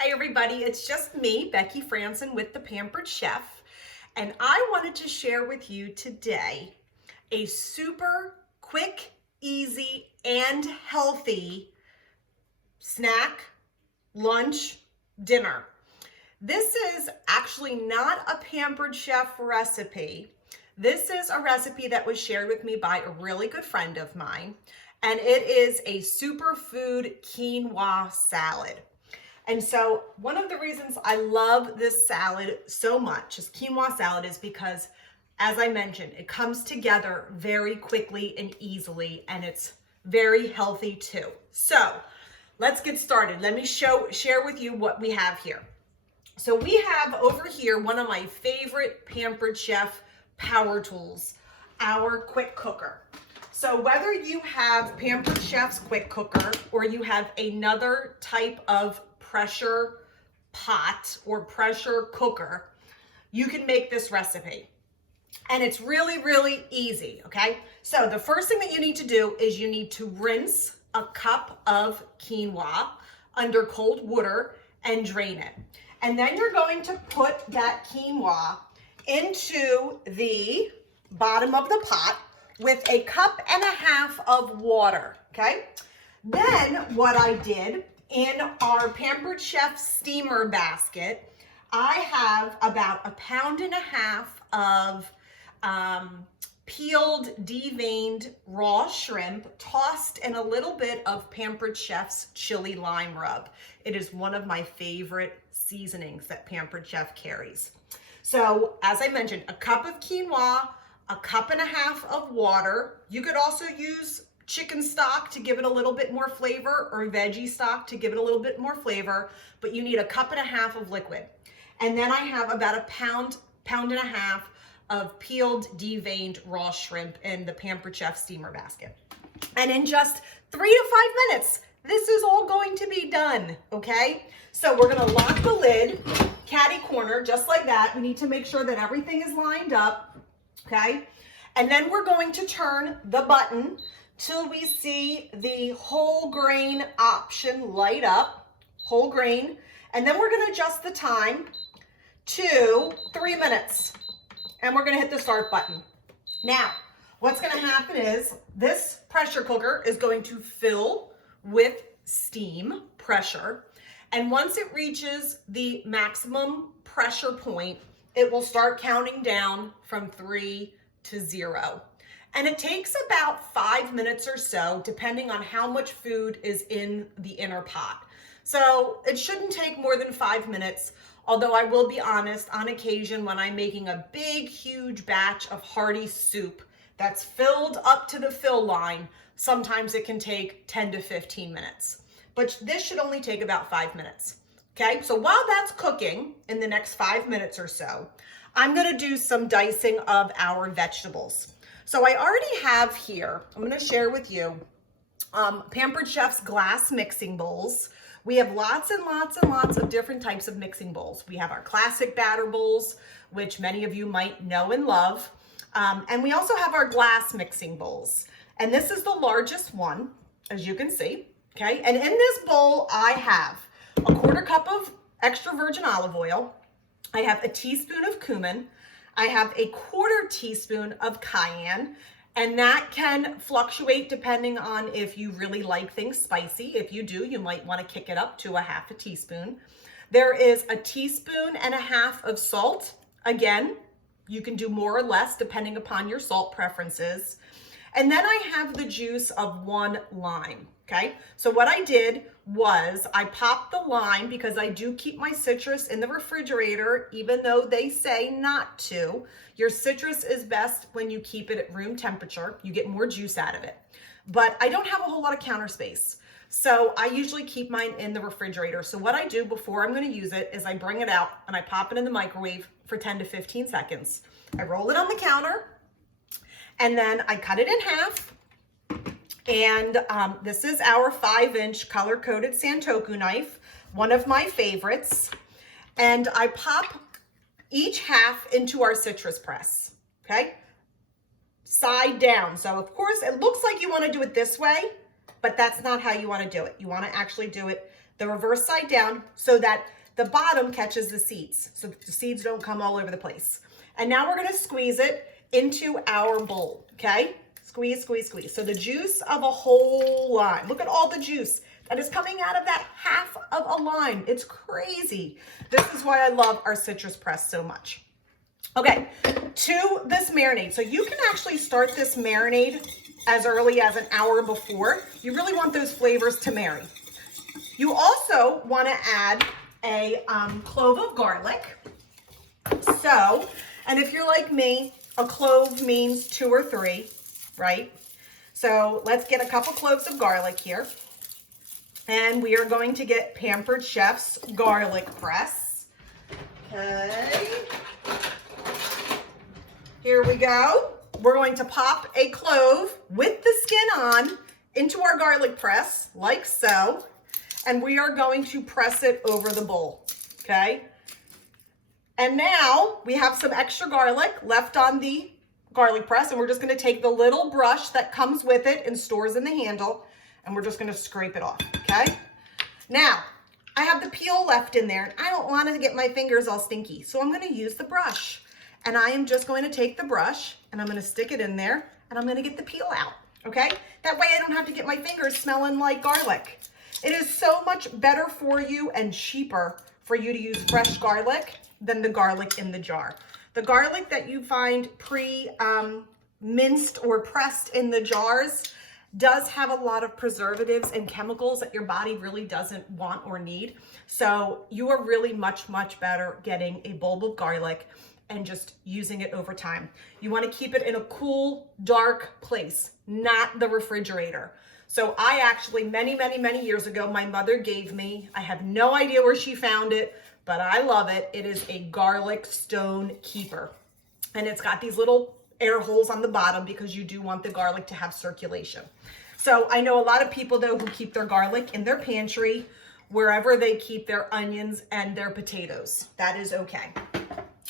Hey everybody, it's just me, Becky Franson with the Pampered Chef, and I wanted to share with you today a super quick, easy, and healthy snack, lunch, dinner. This is actually not a Pampered Chef recipe. This is a recipe that was shared with me by a really good friend of mine, and it is a superfood quinoa salad. And so one of the reasons I love this salad so much, this quinoa salad, is because, as I mentioned, it comes together very quickly and easily, and it's very healthy too. So let's get started. Let me share with you what we have here. So we have over here one of my favorite Pampered Chef power tools, our quick cooker. So whether you have Pampered Chef's quick cooker or you have another type of pressure pot or pressure cooker, you can make this recipe. And it's really, really easy, okay? So the first thing that you need to do is you need to rinse a cup of quinoa under cold water and drain it. And then you're going to put that quinoa into the bottom of the pot with a cup and a half of water, okay? Then what I did, in our Pampered Chef steamer basket, I have about 1.5 pounds of peeled, deveined raw shrimp tossed in a little bit of Pampered Chef's chili lime rub. It is one of my favorite seasonings that Pampered Chef carries. So as I mentioned, a cup of quinoa, 1.5 cups of water. You could also use chicken stock to give it a little bit more flavor, or veggie stock to give it a little bit more flavor, but you need 1.5 cups of liquid. And then I have about 1.5 pounds of peeled, deveined raw shrimp in the Pampered Chef steamer basket. And in just 3 to 5 minutes, this is all going to be done, okay? So we're gonna lock the lid, catty corner, just like that. We need to make sure that everything is lined up, okay? And then we're going to turn the button till we see the whole grain option light up, whole grain. And then we're gonna adjust the time to 3 minutes. And we're gonna hit the start button. Now, what's gonna happen is this pressure cooker is going to fill with steam pressure. And once it reaches the maximum pressure point, it will start counting down from 3 to 0. And it takes about 5 minutes or so, depending on how much food is in the inner pot. So it shouldn't take more than 5 minutes, although I will be honest, on occasion when I'm making a big, huge batch of hearty soup that's filled up to the fill line, sometimes it can take 10 to 15 minutes. But this should only take about 5 minutes. Okay, so while that's cooking in the next 5 minutes or so, I'm gonna do some dicing of our vegetables. So I already have here, I'm gonna share with you, Pampered Chef's glass mixing bowls. We have lots and lots and lots of different types of mixing bowls. We have our classic batter bowls, which many of you might know and love. And we also have our glass mixing bowls. And this is the largest one, as you can see, okay? And in this bowl, I have 1/4 cup of extra virgin olive oil. I have a teaspoon of cumin. I have 1/4 teaspoon of cayenne, and that can fluctuate depending on if you really like things spicy. If you do, you might want to kick it up to 1/2 teaspoon. There is 1.5 teaspoons of salt. Again, you can do more or less depending upon your salt preferences. And then I have the juice of 1 lime, okay? So what I did was I popped the lime because I do keep my citrus in the refrigerator, even though they say not to. Your citrus is best when you keep it at room temperature. You get more juice out of it. But I don't have a whole lot of counter space, so I usually keep mine in the refrigerator. So what I do before I'm gonna use it is I bring it out and I pop it in the microwave for 10 to 15 seconds. I roll it on the counter, and then I cut it in half. And this is our 5-inch color-coded Santoku knife, one of my favorites. And I pop each half into our citrus press, okay? Side down. So of course, it looks like you want to do it this way, but that's not how you want to do it. You want to actually do it the reverse side down so that the bottom catches the seeds, so that the seeds don't come all over the place. And now we're going to squeeze it into our bowl, okay? Squeeze, squeeze, squeeze. So the juice of a whole lime. Look at all the juice that is coming out of that half of a lime. It's crazy. This is why I love our citrus press so much. Okay, to this marinade. So you can actually start this marinade as early as an hour before. You really want those flavors to marry. You also want to add a clove of garlic. So, and if you're like me, a clove means 2 or 3, right? So let's get a couple cloves of garlic here. And we are going to get Pampered Chef's garlic press. Okay. Here we go. We're going to pop a clove with the skin on into our garlic press, like so. And we are going to press it over the bowl, okay? And now we have some extra garlic left on the garlic press, and we're just gonna take the little brush that comes with it and stores in the handle, and we're just gonna scrape it off, okay? Now, I have the peel left in there, and I don't want to get my fingers all stinky, so I'm gonna use the brush. And I am just going to take the brush, and I'm gonna stick it in there, and I'm gonna get the peel out, okay? That way I don't have to get my fingers smelling like garlic. It is so much better for you and cheaper for you to use fresh garlic than the garlic in the jar. The garlic that you find pre-minced or pressed in the jars does have a lot of preservatives and chemicals that your body really doesn't want or need. So you are really much, much better getting a bulb of garlic and just using it over time. You want to keep it in a cool, dark place, not the refrigerator. So I actually, many, many, many years ago, my mother gave me, I have no idea where she found it, but I love it. It is a garlic stone keeper. And it's got these little air holes on the bottom because you do want the garlic to have circulation. So I know a lot of people though who keep their garlic in their pantry, wherever they keep their onions and their potatoes. That is okay.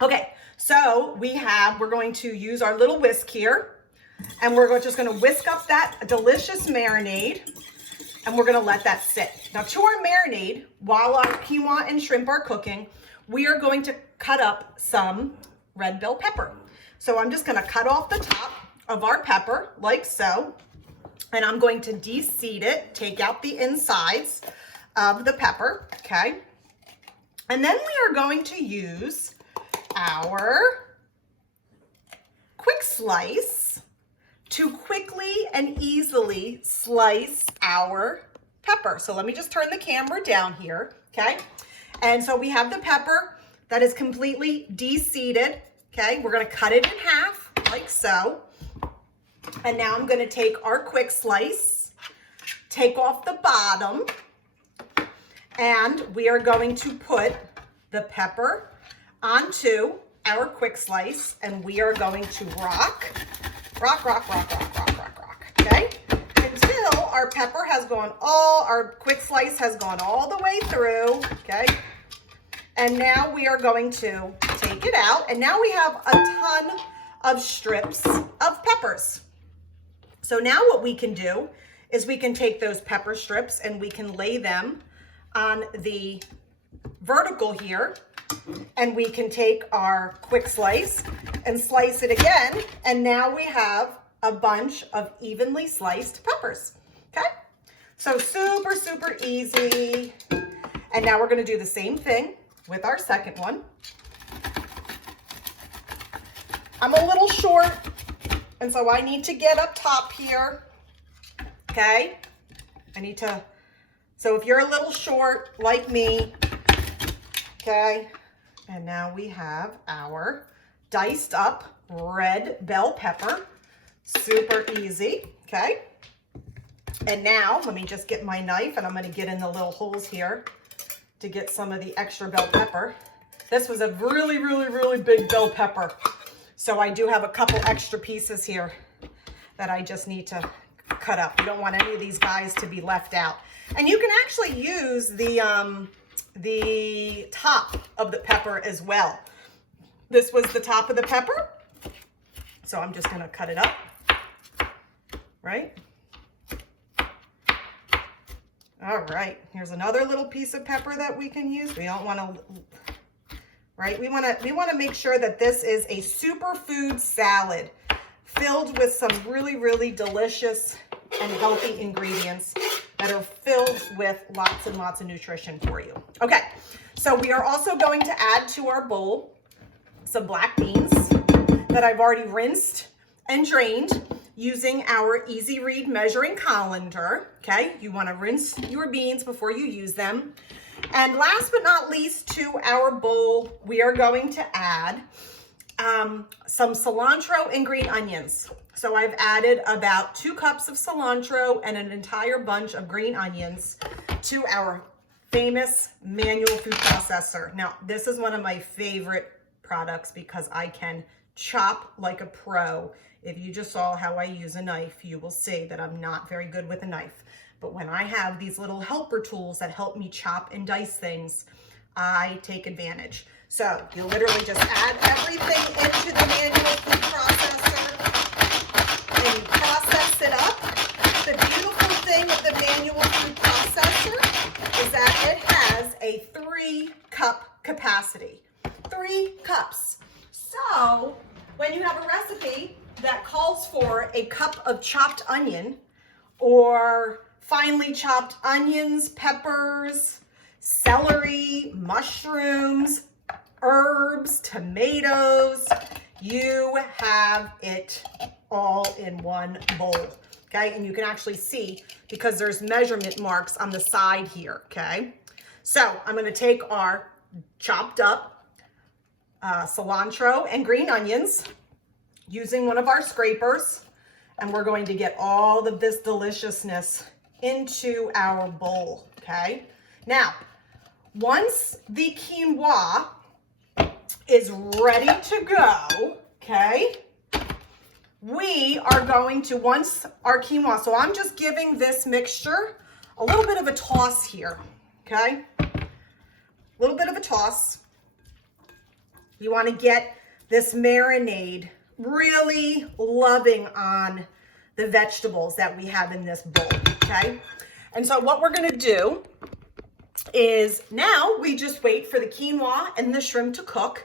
Okay, so we're going to use our little whisk here. And we're just gonna whisk up that delicious marinade, and we're gonna let that sit. Now to our marinade, while our quinoa and shrimp are cooking, we are going to cut up some red bell pepper. So I'm just gonna cut off the top of our pepper, like so, and I'm going to de-seed it, take out the insides of the pepper, okay? And then we are going to use our quick slice to quickly and easily slice our pepper. So let me just turn the camera down here, okay? And so we have the pepper that is completely de-seeded, okay? We're gonna cut it in half, like so. And now I'm gonna take our quick slice, take off the bottom, and we are going to put the pepper onto our quick slice, and we are going to rock, okay? Until our pepper has gone our quick slice has gone all the way through, okay? And now we are going to take it out, and now we have a ton of strips of peppers. So now what we can do is we can take those pepper strips and we can lay them on the vertical here, and we can take our quick slice and slice it again, and now we have a bunch of evenly sliced peppers, okay? So super, super easy. And now we're gonna do the same thing with our second one. I'm a little short, and so I need to get up top here, okay? So if you're a little short like me, okay? And now we have our diced up red bell pepper. Super easy, okay? And now let me just get my knife, and I'm gonna get in the little holes here to get some of the extra bell pepper. This was a really, really, really big bell pepper. So I do have a couple extra pieces here that I just need to cut up. You don't want any of these guys to be left out. And you can actually use the top of the pepper as well. This was the top of the pepper. So I'm just gonna cut it up, right? All right, here's another little piece of pepper that we can use. We don't want to, right? We want to make sure that this is a superfood salad filled with some really, really delicious and healthy ingredients that are filled with lots and lots of nutrition for you. Okay, so we are also going to add to our bowl some black beans that I've already rinsed and drained using our Easy Read measuring colander. Okay, you want to rinse your beans before you use them. And last but not least, to our bowl, we are going to add some cilantro and green onions. So I've added about 2 cups of cilantro and an entire bunch of green onions to our famous manual food processor. Now, this is one of my favorite products because I can chop like a pro. If you just saw how I use a knife, you will see that I'm not very good with a knife. But when I have these little helper tools that help me chop and dice things, I take advantage. So you literally just add everything into the manual food processor and you process it up. The beautiful thing of the manual food processor is that it has a 3-cup capacity. 3 cups. So when you have a recipe that calls for a cup of chopped onion or finely chopped onions, peppers, celery, mushrooms, herbs, tomatoes, you have it all in one bowl, okay? And you can actually see because there's measurement marks on the side here, okay? So I'm gonna take our chopped up cilantro and green onions using one of our scrapers, and we're going to get all of this deliciousness into our bowl, okay? Now, once the quinoa is ready to go, okay, we are going to, once our quinoa, so I'm just giving this mixture a little bit of a toss here, okay? A little bit of a toss. You want to get this marinade really loving on the vegetables that we have in this bowl, okay? And so what we're gonna do is now we just wait for the quinoa and the shrimp to cook,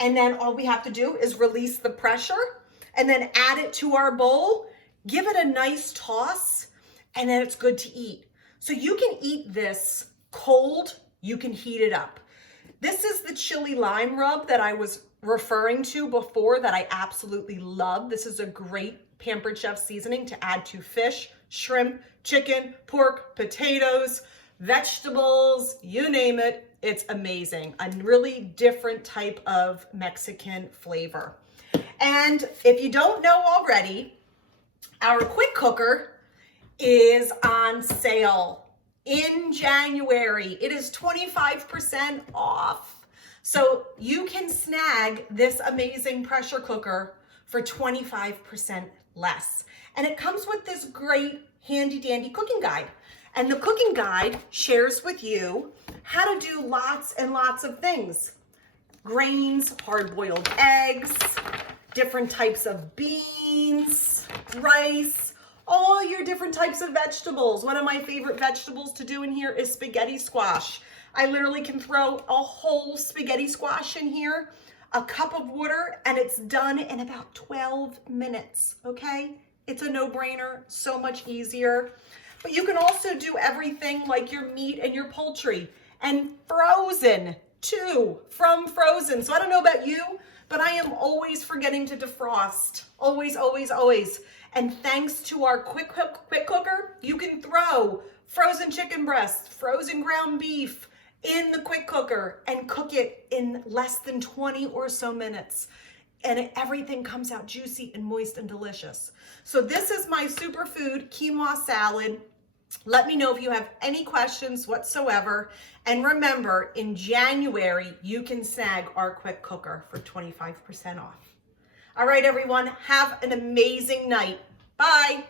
and then all we have to do is release the pressure and then add it to our bowl, give it a nice toss, and then it's good to eat. So you can eat this cold, you can heat it up. This is the chili lime rub that I was referring to before that I absolutely love. This is a great Pampered Chef seasoning to add to fish, shrimp, chicken, pork, potatoes, vegetables, you name it. It's amazing. A really different type of Mexican flavor. And if you don't know already, our quick cooker is on sale in January. It is 25% off. So you can snag this amazing pressure cooker for 25% less. And it comes with this great handy dandy cooking guide. And the cooking guide shares with you how to do lots and lots of things. Grains, hard-boiled eggs, different types of beans, rice, all your different types of vegetables. One of my favorite vegetables to do in here is spaghetti squash. I literally can throw a whole spaghetti squash in here, a cup of water, and it's done in about 12 minutes, okay? It's a no-brainer, so much easier. But you can also do everything like your meat and your poultry, and frozen too, from frozen. So I don't know about you, but I am always forgetting to defrost. Always, always, always. And thanks to our quick cooker, you can throw frozen chicken breast, frozen ground beef in the quick cooker and cook it in less than 20 or so minutes. And everything comes out juicy and moist and delicious. So this is my superfood quinoa salad. Let me know if you have any questions whatsoever. And remember, in January, you can snag our quick cooker for 25% off. All right, everyone, have an amazing night. Bye.